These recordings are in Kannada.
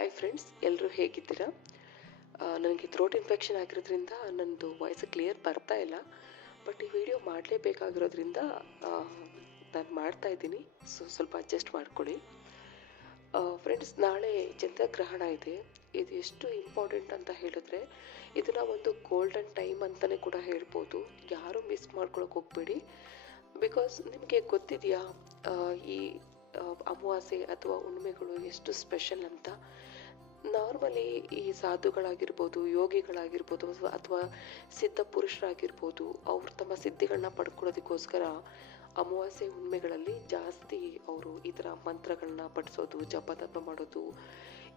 ಹಾಯ್ ಫ್ರೆಂಡ್ಸ್ ಎಲ್ಲರೂ ಹೇಗಿದ್ದೀರಾ? ನನಗೆ ಥ್ರೋಟ್ ಇನ್ಫೆಕ್ಷನ್ ಆಗಿರೋದ್ರಿಂದ ನನ್ನದು ವಾಯ್ಸ್ ಕ್ಲಿಯರ್ ಬರ್ತಾ ಇಲ್ಲ. ಬಟ್ ಈ ವಿಡಿಯೋ ಮಾಡಲೇಬೇಕಾಗಿರೋದ್ರಿಂದ ನಾನು ಮಾಡ್ತಾ ಇದ್ದೀನಿ. ಸೊ ಸ್ವಲ್ಪ ಅಡ್ಜಸ್ಟ್ ಮಾಡ್ಕೊಳ್ಳಿ. ಫ್ರೆಂಡ್ಸ್ ನಾಳೆ ಚಂದ್ರಗ್ರಹಣ ಇದೆ. ಇದು ಎಷ್ಟು ಇಂಪಾರ್ಟೆಂಟ್ ಅಂತ ಹೇಳಿದ್ರೆ, ಇದನ್ನು ಒಂದು ಗೋಲ್ಡನ್ ಟೈಮ್ ಅಂತಲೇ ಕೂಡ ಹೇಳ್ಬೋದು. ಯಾರೂ ಮಿಸ್ ಮಾಡ್ಕೊಳಕ್ಕೆ ಹೋಗಬೇಡಿ. ಬಿಕಾಸ್ ನಿಮಗೆ ಗೊತ್ತಿದೆಯಾ ಈ ಅಮಾವಾಸ್ಯೆ ಅಥವಾ ಹುಣ್ಣಿಮೆಗಳು ಎಷ್ಟು ಸ್ಪೆಷಲ್ ಅಂತ? ನಾರ್ಮಲಿ ಈ ಸಾಧುಗಳಾಗಿರ್ಬೋದು, ಯೋಗಿಗಳಾಗಿರ್ಬೋದು ಅಥವಾ- ಸಿದ್ಧ ಪುರುಷರಾಗಿರ್ಬೋದು, ಅವ್ರು ತಮ್ಮ ಸಿದ್ಧಿಗಳನ್ನ ಪಡ್ಕೊಳ್ಳೋದಕ್ಕೋಸ್ಕರ ಅಮಾವಾಸ್ಯೆ ಹುಣ್ಣಿಮೆಗಳಲ್ಲಿ ಜಾಸ್ತಿ ಅವರು ಈ ಥರ ಮಂತ್ರಗಳನ್ನ ಪಠಿಸೋದು ಜಪ ತಪ ಮಾಡೋದು,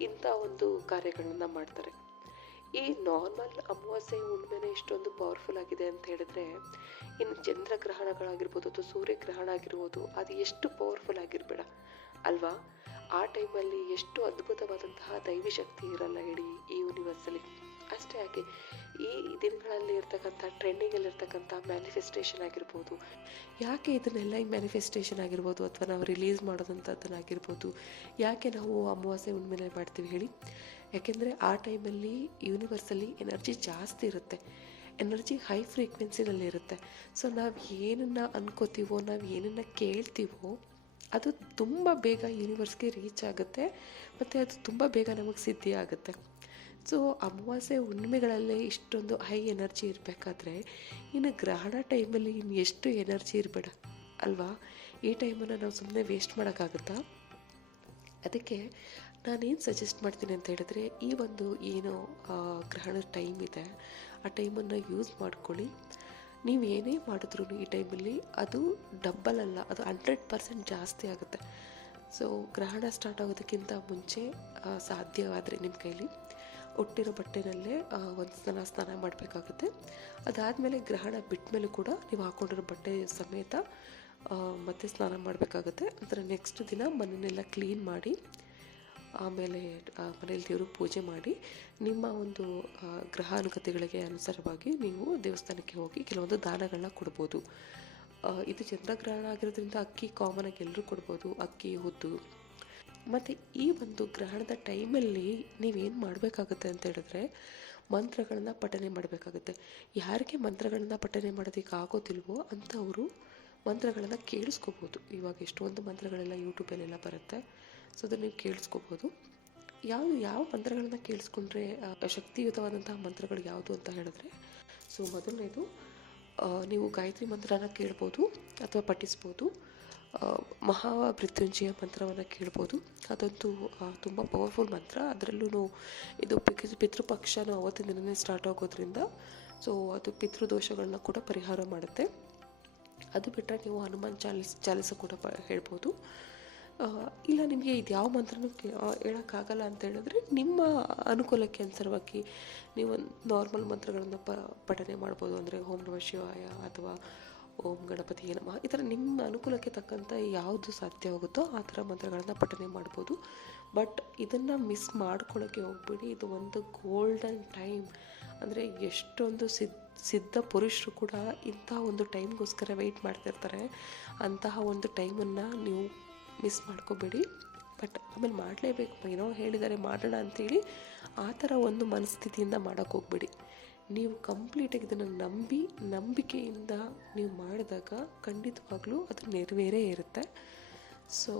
ಇಂಥ ಒಂದು ಕಾರ್ಯಗಳನ್ನ ಮಾಡ್ತಾರೆ. ಈ ನಾರ್ಮಲ್ ಅಮಾವಾಸ್ಯೆ ಹುಣ್ಣಿಮೆನೇ ಇಷ್ಟೊಂದು ಪವರ್ಫುಲ್ ಆಗಿದೆ ಅಂತ ಹೇಳಿದ್ರೆ ಇನ್ನು ಚಂದ್ರಗ್ರಹಣಗಳಾಗಿರ್ಬೋದು ಅಥವಾ ಸೂರ್ಯಗ್ರಹಣ ಆಗಿರ್ಬೋದು, ಅದು ಎಷ್ಟು ಪವರ್ಫುಲ್ ಆಗಿರಬೇಡ. ಅಲ್ವಾ? ಆ ಟೈಮಲ್ಲಿ ಎಷ್ಟು ಅದ್ಭುತವಾದಂತಹ ದೈವಿ ಶಕ್ತಿ ಇರಲ್ಲ ಹೇಳಿ ಈ ಯೂನಿವರ್ಸಲ್ಲಿ ಅಷ್ಟೇ ಯಾಕೆ ಈ ದಿನಗಳಲ್ಲಿ ಇರ್ತಕ್ಕಂಥ ಟ್ರೆಂಡಿಂಗಲ್ಲಿ ಇರ್ತಕ್ಕಂಥ ಮ್ಯಾನಿಫೆಸ್ಟೇಷನ್ ಆಗಿರ್ಬೋದು. ಯಾಕೆ ಇದನ್ನೆಲ್ಲ ಈ ಮ್ಯಾನಿಫೆಸ್ಟೇಷನ್ ಆಗಿರ್ಬೋದು ಅಥವಾ ನಾವು ರಿಲೀಸ್ ಮಾಡೋದಂಥದ್ದನ್ನಾಗಿರ್ಬೋದು? ಯಾಕೆ ನಾವು ಅಮಾವಾಸ್ಯೆ ಹುಣ್ಣಿಮೆಲೆ ಮಾಡ್ತೀವಿ ಹೇಳಿ? ಯಾಕೆಂದರೆ ಆ ಟೈಮಲ್ಲಿ ಯೂನಿವರ್ಸಲ್ಲಿ ಎನರ್ಜಿ ಜಾಸ್ತಿ ಇರುತ್ತೆ. ಎನರ್ಜಿ ಹೈ ಫ್ರೀಕ್ವೆನ್ಸಿನಲ್ಲಿ ಇರುತ್ತೆ. ಸೊ ನಾವು ಏನನ್ನು ಅನ್ಕೋತೀವೋ, ನಾವು ಏನನ್ನು ಕೇಳ್ತೀವೋ, ಅದು ತುಂಬ ಬೇಗ ಯೂನಿವರ್ಸ್ಗೆ ರೀಚ್ ಆಗುತ್ತೆ. ಮತ್ತು ಅದು ತುಂಬ ಬೇಗ ನಮಗೆ ಸಿದ್ಧಿ ಆಗುತ್ತೆ ಸೊ ಅಮಾವಾಸ್ಯೆ ಹುಣ್ಣಿಮೆಗಳಲ್ಲಿ ಇಷ್ಟೊಂದು ಹೈ ಎನರ್ಜಿ ಇರಬೇಕಾದ್ರೆ, ಇನ್ನು ಗ್ರಹಣ ಟೈಮಲ್ಲಿ ಇನ್ನು ಎಷ್ಟು ಎನರ್ಜಿ ಇರಬೇಡ, ಅಲ್ವಾ? ಈ ಟೈಮನ್ನು ನಾವು ಸುಮ್ಮನೆ ವೇಸ್ಟ್ ಮಾಡೋಕ್ಕಾಗುತ್ತಾ? ಅದಕ್ಕೆ ನಾನೇನು ಸಜೆಸ್ಟ್ ಮಾಡ್ತೀನಿ ಅಂತ ಹೇಳಿದ್ರೆ, ಈ ಒಂದು ಏನು ಗ್ರಹಣ ಟೈಮ್ ಇದೆ, ಆ ಟೈಮನ್ನು ಯೂಸ್ ಮಾಡ್ಕೊಳ್ಳಿ. ನೀವು ಏನೇ ಮಾಡಿದ್ರು ಈ ಟೈಮಲ್ಲಿ ಅದು ಡಬ್ಬಲ್ ಅಲ್ಲ, ಅದು ಹಂಡ್ರೆಡ್ ಪರ್ಸೆಂಟ್ ಜಾಸ್ತಿ ಆಗುತ್ತೆ. ಸೊ ಗ್ರಹಣ ಸ್ಟಾರ್ಟ್ ಆಗೋದಕ್ಕಿಂತ ಮುಂಚೆ ಸಾಧ್ಯವಾದರೆ ನಿಮ್ಮ ಕೈಲಿ. ಹುಟ್ಟಿರೋ ಬಟ್ಟೆನಲ್ಲೇ ಒಂದು ಸ್ನಾನ ಸ್ನಾನ ಮಾಡಬೇಕಾಗುತ್ತೆ. ಅದಾದಮೇಲೆ ಗ್ರಹಣ ಬಿಟ್ಟ ಮೇಲೆ ಕೂಡ ನೀವು ಹಾಕ್ಕೊಂಡಿರೋ ಬಟ್ಟೆ ಸಮೇತ ಮತ್ತೆ ಸ್ನಾನ ಮಾಡಬೇಕಾಗುತ್ತೆ. ಅಂದರೆ ನೆಕ್ಸ್ಟ್ ದಿನ ಮನೆಯನ್ನೆಲ್ಲ ಕ್ಲೀನ್ ಮಾಡಿ, ಆಮೇಲೆ ಮನೆಯಲ್ಲಿ ದೇವರು ಪೂಜೆ ಮಾಡಿ, ನಿಮ್ಮ ಒಂದು ಗ್ರಹಾನುಗತಿಗಳಿಗೆ ಅನುಸಾರವಾಗಿ ನೀವು ದೇವಸ್ಥಾನಕ್ಕೆ ಹೋಗಿ ಕೆಲವೊಂದು ದಾನಗಳನ್ನ ಕೊಡ್ಬೋದು. ಇದು ಚಂದ್ರಗ್ರಹಣ ಆಗಿರೋದ್ರಿಂದ ಅಕ್ಕಿ ಕಾಮನ್ ಆಗಿ ಎಲ್ಲರೂ ಕೊಡ್ಬೋದು. ಅಕ್ಕಿ ಉದ್ದು ಮತ್ತು ಈ ಒಂದು ಗ್ರಹಣದ ಟೈಮಲ್ಲಿ ನೀವೇನು ಮಾಡಬೇಕಾಗುತ್ತೆ ಅಂತ ಹೇಳಿದ್ರೆ ಮಂತ್ರಗಳನ್ನ ಪಠನೆ ಮಾಡಬೇಕಾಗುತ್ತೆ. ಯಾರಿಗೆ ಮಂತ್ರಗಳನ್ನು ಪಠನೆ ಮಾಡೋದಕ್ಕೆ ಆಗೋದಿಲ್ವೋ ಅಂಥವರು ಮಂತ್ರಗಳನ್ನು ಕೇಳಿಸ್ಕೋಬೋದು. ಇವಾಗ ಎಷ್ಟೊಂದು ಮಂತ್ರಗಳೆಲ್ಲ ಯೂಟ್ಯೂಬಲ್ಲೆಲ್ಲ ಬರುತ್ತೆ. ಸೊ ಅದನ್ನು ನೀವು ಕೇಳಿಸ್ಕೋಬೋದು. ಯಾವ ಯಾವ ಮಂತ್ರಗಳನ್ನು ಕೇಳಿಸ್ಕೊಂಡ್ರೆ ಶಕ್ತಿಯುತವಾದಂತಹ ಮಂತ್ರಗಳು ಯಾವುದು ಅಂತ ಹೇಳಿದ್ರೆ, ಸೊ ಮೊದಲನೇದು ನೀವು ಗಾಯತ್ರಿ ಮಂತ್ರನ ಕೇಳ್ಬೋದು ಅಥವಾ ಪಠಿಸ್ಬೋದು. ಆ, ಮಹಾಮೃತ್ಯುಂಜಯ ಮಂತ್ರವನ್ನು ಕೇಳ್ಬೋದು. ಅದಂತೂ ತುಂಬ ಪವರ್ಫುಲ್ ಮಂತ್ರ. ಅದರಲ್ಲೂ ಇದು ಪಿತೃ ಪಿತೃಪಕ್ಷನ ಅವತ್ತಿನ ದಿನವೇ ಸ್ಟಾರ್ಟ್ ಆಗೋದ್ರಿಂದ ಸೊ ಅದು ಪಿತೃದೋಷಗಳನ್ನ ಕೂಡ ಪರಿಹಾರ ಮಾಡುತ್ತೆ. ಅದು ಬಿಟ್ಟರೆ ನೀವು ಹನುಮಾನ್ ಚಾಲಿಸ್ ಚಾಲಿಸ ಕೂಡ ಹೇಳ್ಬೋದು. ಇಲ್ಲ ನಿಮಗೆ ಇದು ಯಾವ ಮಂತ್ರನೂ ಕೇ ಹೇಳೋಕ್ಕಾಗಲ್ಲ ಅಂತ ಹೇಳಿದ್ರೆ ನಿಮ್ಮ ಅನುಕೂಲಕ್ಕೆ ಅನುಸಾರವಾಗಿ ನೀವು ನಾರ್ಮಲ್ ಮಂತ್ರಗಳನ್ನು ಪ ಪಠನೆ ಮಾಡ್ಬೋದು. ಅಂದರೆ ಓಂ ನಮ ಶಿವಾಯ ಅಥವಾ ಓಂ ಗಣಪತಿ ನಮಃ. ಈ ಥರ ನಿಮ್ಮ ಅನುಕೂಲಕ್ಕೆ ತಕ್ಕಂಥ ಯಾವುದು ಸಾಧ್ಯವಾಗುತ್ತೋ ಆ ಥರ ಮಂತ್ರಗಳನ್ನು ಪಠನೆ ಮಾಡ್ಬೋದು. ಬಟ್ ಇದನ್ನು ಮಿಸ್ ಮಾಡ್ಕೊಳ್ಳೋಕ್ಕೆ ಹೋಗ್ಬೇಡಿ. ಇದು ಒಂದು ಗೋಲ್ಡನ್ ಟೈಮ್ ಅಂದರೆ ಎಷ್ಟೊಂದು ಸಿದ್ಧ ಸಿದ್ಧ ಪುರುಷರು ಕೂಡ ಇಂತಹ ಒಂದು ಟೈಮ್ಗೋಸ್ಕರ ವೆಯ್ಟ್ ಮಾಡ್ತಿರ್ತಾರೆ. ಅಂತಹ ಒಂದು ಟೈಮನ್ನು ನೀವು ಮಿಸ್ ಮಾಡ್ಕೋಬೇಡಿ. ಬಟ್ ಆಮೇಲೆ ಮಾಡಲೇಬೇಕು. ಏನೋ ಹೇಳಿದ್ದಾರೆ, ಮಾಡೋಣ ಅಂತೇಳಿ ಆ ಥರ ಒಂದು ಮನಸ್ಥಿತಿಯಿಂದ ಮಾಡೋಕ್ಕೆ ಹೋಗ್ಬೇಡಿ. ನೀವು ಕಂಪ್ಲೀಟಾಗಿ ಇದನ್ನು ನಂಬಿ, ನಂಬಿಕೆಯಿಂದ ನೀವು ಮಾಡಿದಾಗ ಖಂಡಿತವಾಗ್ಲೂ ಅದು ನೆರವೇರೇ ಇರುತ್ತೆ. ಸೊ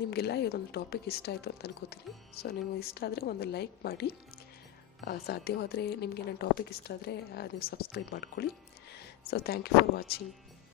ನಿಮಗೆಲ್ಲ ಇದೊಂದು ಟಾಪಿಕ್ ಇಷ್ಟ ಆಯಿತು ಅಂತ ಅನ್ಕೋತೀನಿ. ಸೊ ನಿಮಗೆ ಇಷ್ಟ ಆದರೆ ಒಂದು ಲೈಕ್ ಮಾಡಿ. ಸಾಧ್ಯವಾದರೆ ನಿಮಗೆ ನನ್ನ ಟಾಪಿಕ್ ಇಷ್ಟ ಆದರೆ ನೀವು ಸಬ್ಸ್ಕ್ರೈಬ್ ಮಾಡ್ಕೊಳ್ಳಿ. So thank you for watching